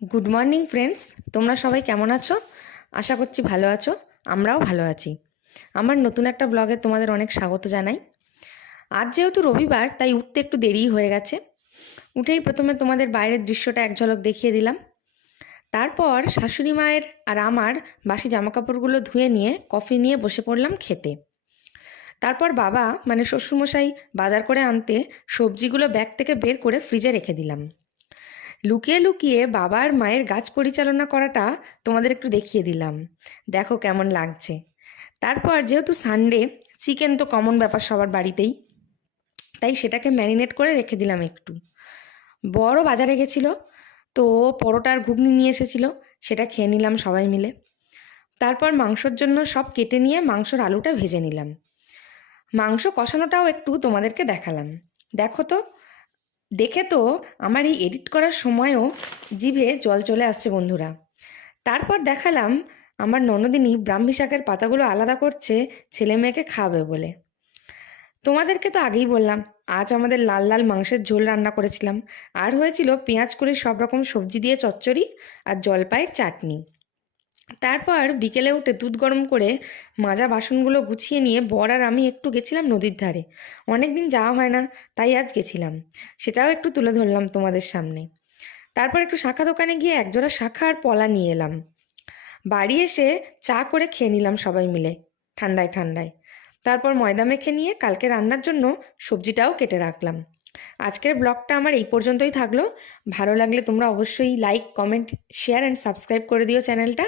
Good morning friends, তোমরা সবাই কেমন আছো? আশা করছি ভালো আছো। আমরাও ভালো আছি। আমার নতুন একটা ব্লগে তোমাদের অনেক স্বাগত জানাই। আজ যেহেতু রবিবার, তাই উঠতে একটু দেরিই হয়ে গেছে। উঠেই প্রথমে তোমাদের বাইরের দৃশ্যটা এক ঝলক দেখিয়ে দিলাম। তারপর শাশুড়ি মায়ের আর আমার বাসি জামাকাপড়গুলো ধুয়ে নিয়ে কফি নিয়ে বসে পড়লাম খেতে। তারপর বাবা মানে শ্বশুরমশাই বাজার করে আনতে সবজিগুলো ব্যাগ থেকে বের করে ফ্রিজে রেখে দিলাম। লুকিয়ে লুকিয়ে বাবা আর মায়ের গাছ পরিচালনা করাটা তোমাদের একটু দেখিয়ে দিলাম। দেখো কেমন লাগছে। তারপর যেহেতু সানডে, চিকেন তো কমন ব্যাপার সবার বাড়িতেই, তাই সেটাকে ম্যারিনেট করে রেখে দিলাম একটু। বড় বাজারে গেছিল, তো পরোটা আর ঘুগনি নিয়ে এসেছিল, সেটা খেয়ে নিলাম সবাই মিলে। তারপর মাংসর জন্য সব কেটে নিয়ে মাংসর আলুটা ভেজে নিলাম। মাংস কষানোটাও একটু তোমাদেরকে দেখালাম। দেখো তো, দেখে তো আমার এই এডিট করার সময়ও জিভে জল চলে আসছে বন্ধুরা। তারপর দেখালাম আমার ননদিনী ব্রাহ্মী শাকের পাতাগুলো আলাদা করছে ছেলে মেয়েকে খাওয়াবে বলে। তোমাদেরকে তো আগেই বললাম আজ আমাদের লাল লাল মাংসের ঝোল রান্না করেছিলাম, আর হয়েছিল পেঁয়াজ কড়ির সব রকম সবজি দিয়ে চচ্চড়ি আর জলপাইয়ের চাটনি। তারপর বিকেলে উঠে দুধ গরম করে মাজা বাসনগুলো গুছিয়ে নিয়ে বর আর আমি একটু গেছিলাম নদীর ধারে। অনেক দিন যাওয়া হয় না, তাই আজ গেছিলাম। সেটাও একটু তুলে ধরলাম তোমাদের সামনে। তারপর একটু শাঁখা দোকানে গিয়ে একজোড়া শাঁখা আর পলা নিয়ে এলাম। বাড়ি এসে চা করে খেয়ে নিলাম সবাই মিলে ঠান্ডায় ঠান্ডায়। তারপর ময়দা মেখে নিয়ে কালকে রান্নার জন্য সবজিটাও কেটে রাখলাম। আজকের ব্লগটা আমার এই পর্যন্তই থাকলো। ভালো লাগলে তোমরা অবশ্যই like, comment, share and subscribe করে দিও চ্যানেলটা।